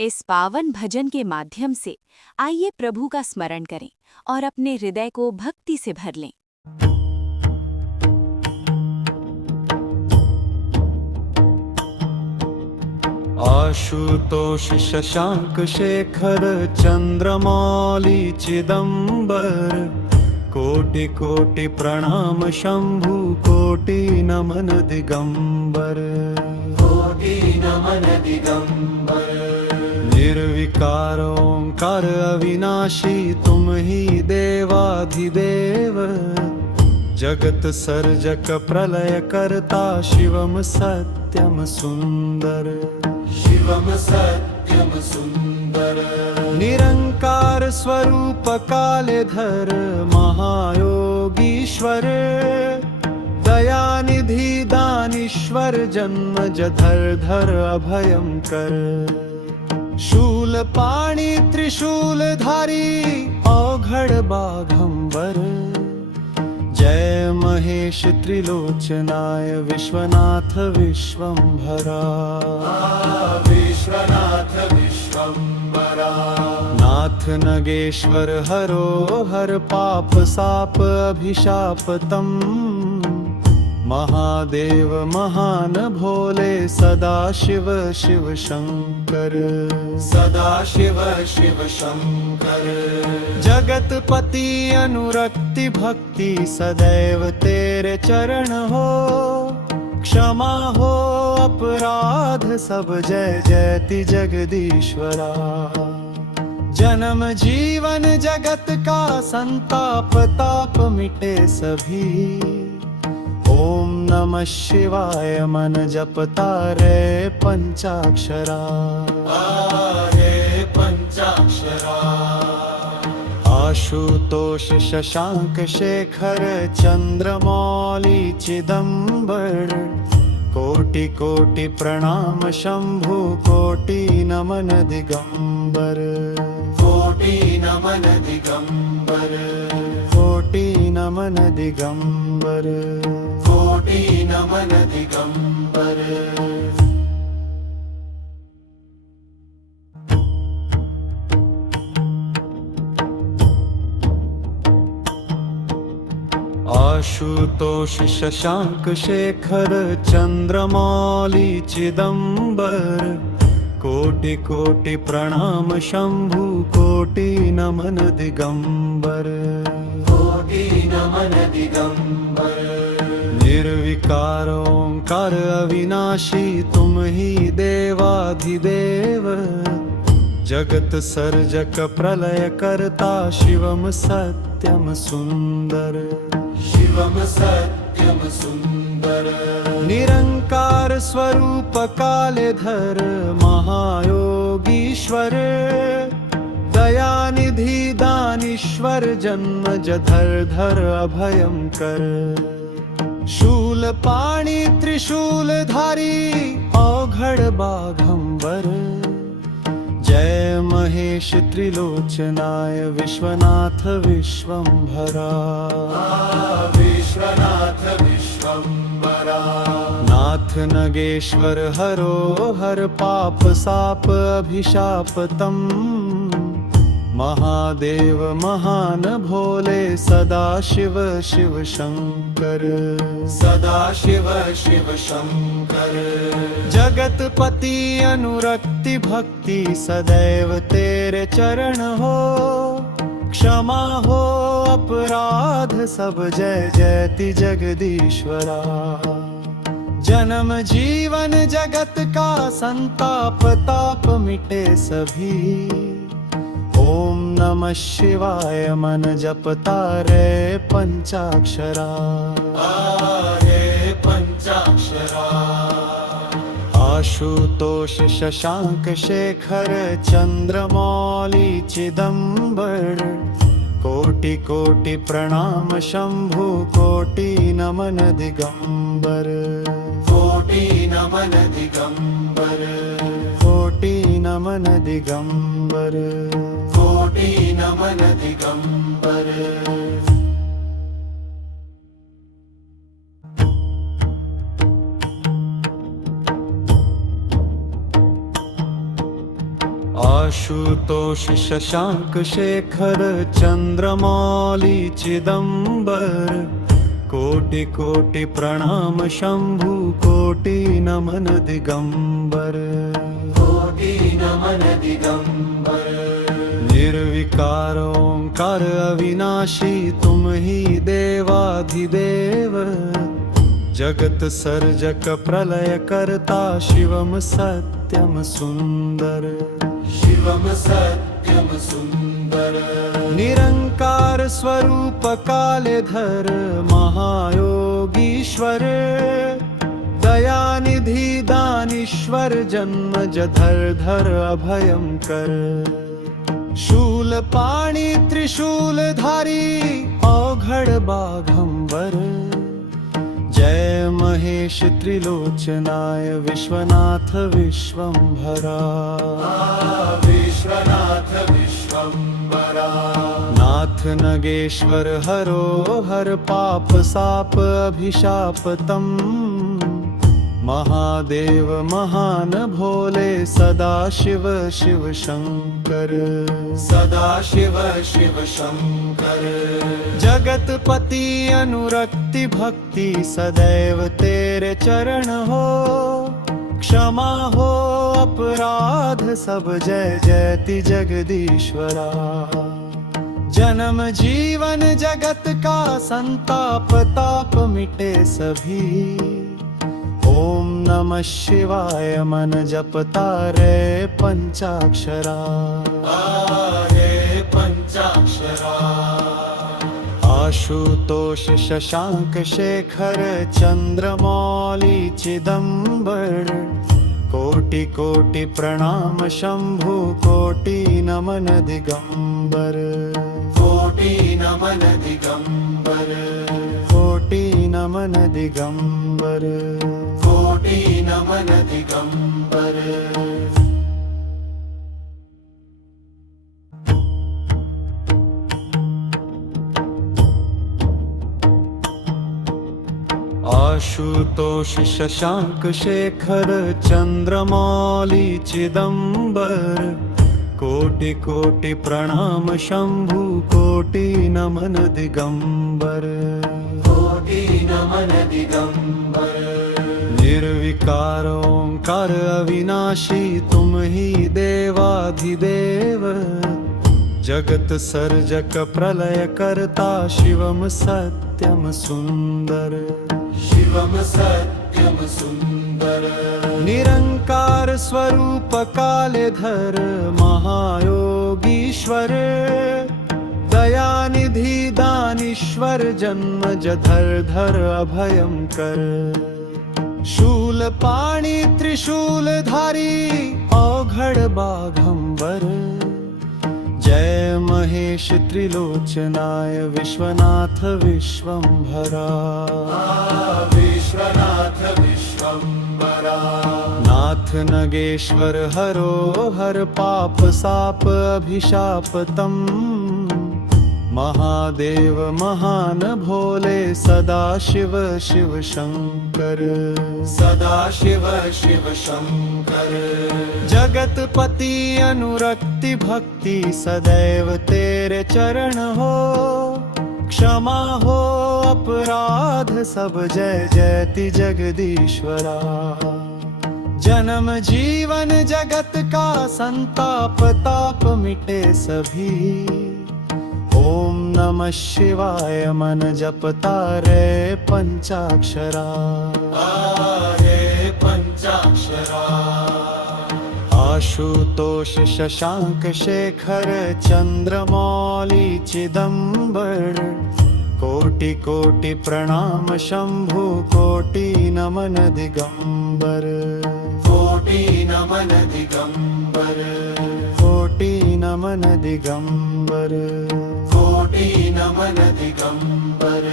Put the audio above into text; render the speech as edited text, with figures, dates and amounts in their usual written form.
इस पावन भजन के माध्यम से आइए प्रभु का स्मरण करें और अपने हृदय को भक्ति से भर लें। आशुतोष शशांक शेखर चंद्रमौली चिदंबर, कोटि कोटि प्रणाम शंभु कोटि नमन दिगंबर। कोटि नमन दिगंबर। निर्विकार ओंकार अविनाशी, तुम ही देवाधिदेव। जगत सर्जक प्रलय कर्ता, शिवम सत्यम सुंदर। शिवम सत्यम सुंदर। निरंकार स्वरूप कालेधर, महायोगीश्वर। दयानिधि दानीश्वर, जन्मज धर अभयं कर। शूल पाणि त्रिशूलधारी, औघड़ बाघंबर। जय महेश त्रिलोचनाय, विश्वनाथ विश्वंभरा। विश्वनाथ विश्वंभरा। नाथ नगेश्वर हरो हर, पाप साप अभिशाप तम। महादेव महान भोले, सदा शिव शिव शंकर। सदा शिव शिव शंकर। जगतपति अनुरक्ति भक्ति, सदैव तेरे चरण हो। क्षमा हो अपराध सब, जय जयति जगदीश्वरा। जन्म जीवन जगत का संताप, ताप मिटे सभी। ओम नमः शिवाय मन जपता रे पंचाक्षरा। रे पंचाक्षरा। आशुतोष शशांक शेखर चंद्रमौली चिदंबर, कोटि कोटि प्रणाम शंभु कोटि नमन दिगंबर। कोटि नमन दिगंबर। कोटि नमन दिगंबर। कोटि नमन दिगंबर। आशुतोष शशांक शेखर चंद्रमौली चिदंबर, कोटि कोटि प्रणाम शंभु कोटि नमन दिगंबर। कोटि नमन दिगंबर। निर्विकार ओंकार अविनाशी, तुम ही देवाधिदेव। जगत सर्जक प्रलय कर्ता, शिवम सत्यम सुंदर। शिवम सत्यम सुंदर। निरंकार स्वरूप कालेधर, महायोगीश्वर। दयानिधि दानीश्वर, जन्मज धर अभयं कर। शूल पाणि त्रिशूलधारी, औघड़ बाघंबर। जय महेश त्रिलोचनाय, विश्वनाथ विश्वंभरा। विश्वनाथ विश्वंभरा। नाथ नगेश्वर हरो हर, पाप साप अभिशाप तम। महादेव महान भोले, सदा शिव शिव शंकर। सदा शिव शिव शंकर। जगतपति अनुरक्ति भक्ति, सदैव तेरे चरण हो। क्षमा हो अपराध सब, जय जयति जगदीश्वरा। जन्म जीवन जगत का संताप, ताप मिटे सभी। ओम नमः शिवाय मन जपता रे पंचाक्षरा। रे पंचाक्षरा। आशुतोष शशांक शेखर चंद्रमौली चिदंबर, कोटि कोटि प्रणाम शंभु कोटि नमन दिगंबर। कोटि नमन दिगंबर। कोटि नमन दिगंबर। कोटि नमन दिगंबर। आशुतोष शशांक शेखर चंद्रमौली चिदंबर कोटि कोटि प्रणाम शंभु कोटि नमन दिगंबर कोटि नमन दिगंबर निर्विकार ओंकार अविनाशी तुम ही देवाधिदेव जगत सर्जक प्रलय करता शिवम सत्यम सुंदर शिवम सत्यम सुंदर निरंकार स्वरूप कालेधर महायोगीश्वर दयानिधि दानीश्वर जन्म जधर अभयं कर शूल पाणी त्रिशूलधारी औघड़ बाघंबर जय महेश त्रिलोचनाय विश्वनाथ विश्वंभरा विश्वनाथ विश्वंभरा नाथ नगेश्वर हरो हर पाप साप अभिशाप तम महादेव महान भोले सदा शिव शिव शंकर सदा शिव शिव शंकर जगतपति अनुरक्ति भक्ति सदैव तेरे चरण हो क्षमा हो अपराध सब जय जयति जगदीश्वरा जन्म जीवन जगत का संताप ताप मिटे सभी ओम नमः शिवाय मन जपता रे पंचाक्षरा रे पंचाक्षरा आशुतोष शशांक शेखर चंद्रमौली चिदंबर कोटि कोटि प्रणाम शंभु कोटि नमन दिगंबर कोटि नमन दिगंबर कोटि नमन दिगंबर कोटि नमन दिगंबर आशुतोष शशांक शेखर चंद्रमौली चिदंबर कोटि कोटि प्रणाम शंभु कोटि नमन दिगंबर कोटि नमन दिगंबर निर्विकार ओंकार अविनाशी तुम ही देवाधिदेव जगत सर्जक प्रलय करता शिवम सत्यम सुंदर शिवम सत्यम सुंदर निरंकार स्वरूप कालेधर महायोगीश्वर दयानिधि दानीश्वर जन्म जधर अभयं कर शूल पाणी त्रिशूलधारी औघड़ बाघंबर जय महेश त्रिलोचनाय विश्वनाथ विश्वंभरा विश्वनाथ विश्वंभरा नाथ नगेश्वर हरो हर पाप साप अभिशाप तम महादेव महान भोले सदा शिव शिव शंकर सदा शिव शिव शंकर जगतपति अनुरक्ति भक्ति सदैव तेरे चरण हो क्षमा हो अपराध सब जय जयति जगदीश्वरा जन्म जीवन जगत का संताप ताप मिटे सभी ओम नमः शिवाय मन जपता रे पंचाक्षरा रे पंचाक्षरा आशुतोष शशांक शेखर चंद्रमौली चिदंबर कोटि कोटि प्रणाम शंभु कोटि नमन दिगंबर कोटि नमन दिगंबर कोटि नमन दिगंबर कोटि नमन दिगंबर